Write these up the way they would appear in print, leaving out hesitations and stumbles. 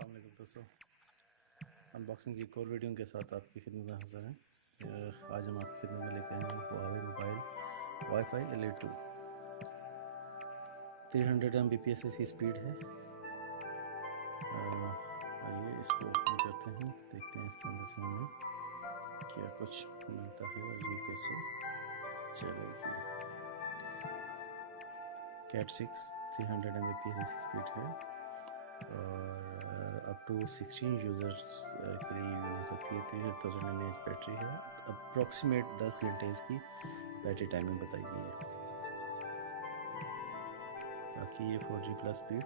अस्सलाम वालेकुम दोस्तों, अनबॉक्सिंग की एक और वीडियो के साथ आपकी खिदमत में हाज़िर हैं। आज हम आपकी खिदमत में लेके आए हैं Huawei mobile wifi Elite 2। 300 Mbps इसकी स्पीड है। आइए इसको ओपन करते हैं, देखते हैं इसके अंदर से हमें क्या कुछ मिलता है और ये कैसे चलेगी। Cat 6 300 Mbps इसकी स्पीड है और अप टू 16 यूज़र्स के लिए यूज़ हो सकती है। 3000 mAh बैटरी है। अप्रॉक्सीमेट 10 घंटे इसकी बैटरी टाइमिंग बताई गई है। बाकी ये 4G plus speed,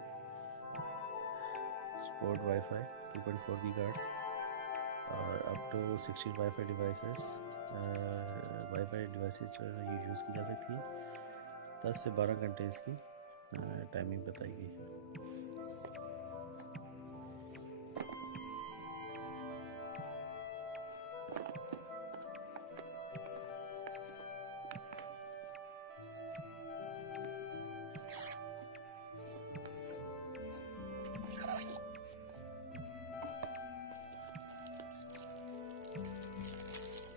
support wifi 2.4 gigahertz और अप टू 16 वाईफाई डिवाइसेस जो है ये यूज़ की जा सकती है। 10 से 12 घंटे इसकी टाइमिंग बताई गई है।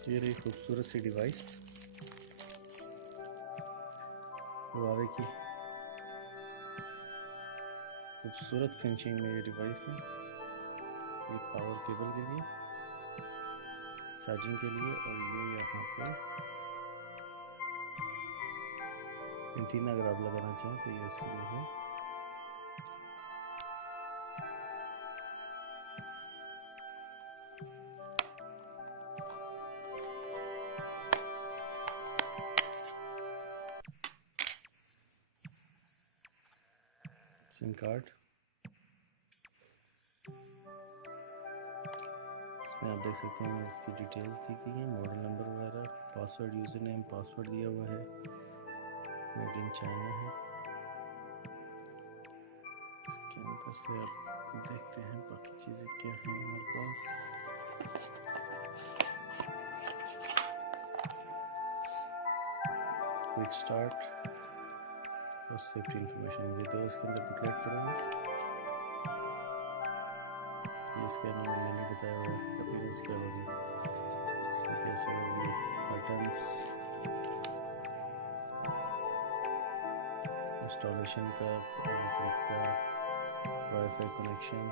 ये रही खूबसूरत सी डिवाइस हुआवे की। खूबसूरत फिनिशिंग में ये डिवाइस है। ये पावर केबल के लिए, चार्जिंग के लिए, और ये यहाँ पे एंटीना अगर आप लगाना चाहें तो ये उसके लिए है। सिम कार्ड इसमें आप देख सकते हैं, इसकी डिटेल्स दी गई हैं, मॉडल नंबर वगैरह, पासवर्ड, यूज़र नेम, पासवर्ड दिया हुआ है, मेड इन चाइना है। इसके अंदर से आप देखते हैं बाकी चीज़ें क्या हैं हमारे पास। क्विक स्टार्ट और सेफ्टी इंफॉर्मेशन, ये दो इसके अंदर बुकलेट पड़ेगा। इसके अंदर मैंने बताया हुआ है अपीयरेंस क्या होगी, इसकी कैसे होगी, बटन्स, इंस्टॉलेशन का तरीका, वाईफाई कनेक्शन,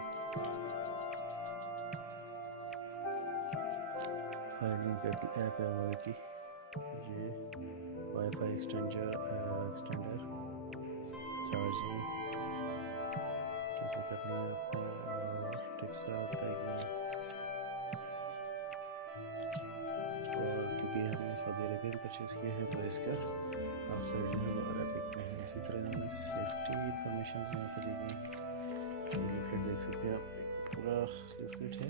फाइलिंग ऐप है हमारे की, ये वाईफाई एक्सटेंडर, चार्जिंग कैसे करनी है आपने, और टिप्स बताएगी। और क्योंकि हमने सऊदी अरेबिया में परचेज़ किया है तो इसका ऑफसेट जो है वो अरबिक में है। इसी तरह हमें सेफ्टी इंफॉर्मेशन यहाँ पर दी गई। लीफलेट देख सकते हैं आप, पूरा लीफलेट है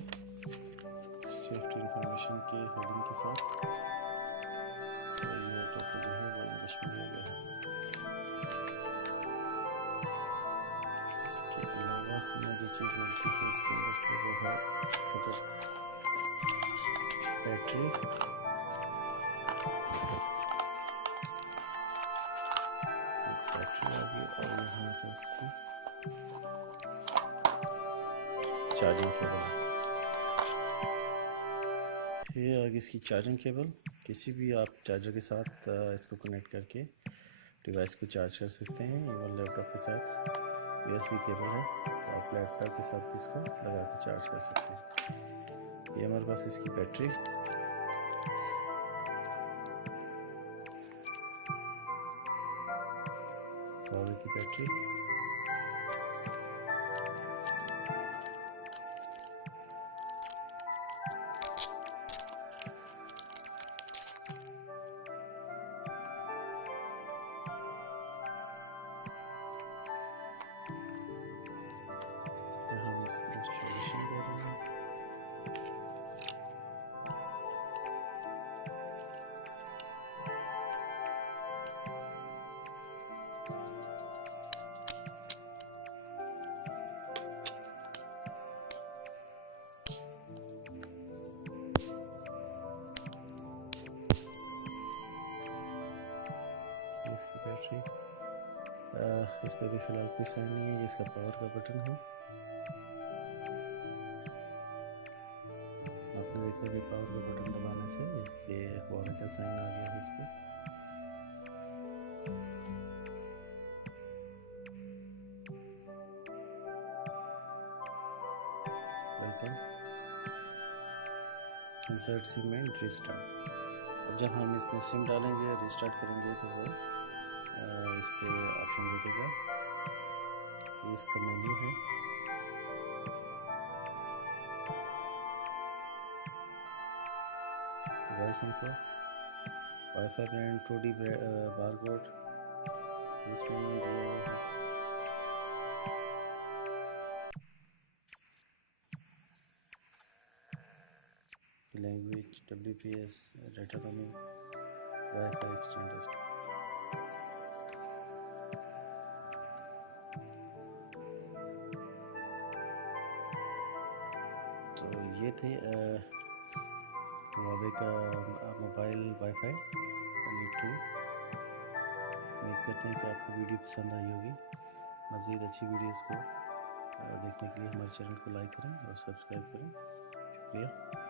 सेफ्टी इंफॉर्मेशन के हेडिंग के साथ। और ये टोटल जो है वो इंग्लिश में दिया गया है। इसके अलावा हमें जो चीज़ मिलती है इसके अंदर से वो है फकत बैटरी, आ गई, और यहाँ पे इसकी चार्जिंग केबल है। ये आ गई इसकी चार्जिंग केबल। किसी भी आप चार्जर के साथ इसको कनेक्ट करके डिवाइस को चार्ज कर सकते हैं। इवन लैपटॉप के साथ USB केबल है तो आप लैपटॉप के साथ भी इसको लगा कर चार्ज कर सकते हैं। ये हमारे पास इसकी बैटरी, पावर की बैटरी, हम इसकी इंस्टॉलेशन कर रहे हैं। इसकी बैटरी, इस पर भी फ़िलहाल कोई साइन नहीं है। ये इसका पावर का बटन है। करके पावर का बटन दबाने से ये हुआवे का साइन आ गया है इस पर। Welcome. Insert SIM and restart. अब जब हम इसमें सिम डालेंगे रिस्टार्ट करेंगे तो वो इस पर ऑप्शन दे देगा। ये इसका मेन्यू है। Voice info, wifi brand, 2D barcode, इसमें दिया हुआ है। Language, WPS, data roaming, wifi extender. तो ये थे हुआवे का मोबाइल वाईफाई एलीट 2। उम्मीद करते हैं कि आपको वीडियो पसंद आई होगी। मज़ीद अच्छी वीडियोस को देखने के लिए हमारे चैनल को लाइक करें और सब्सक्राइब करें। शुक्रिया।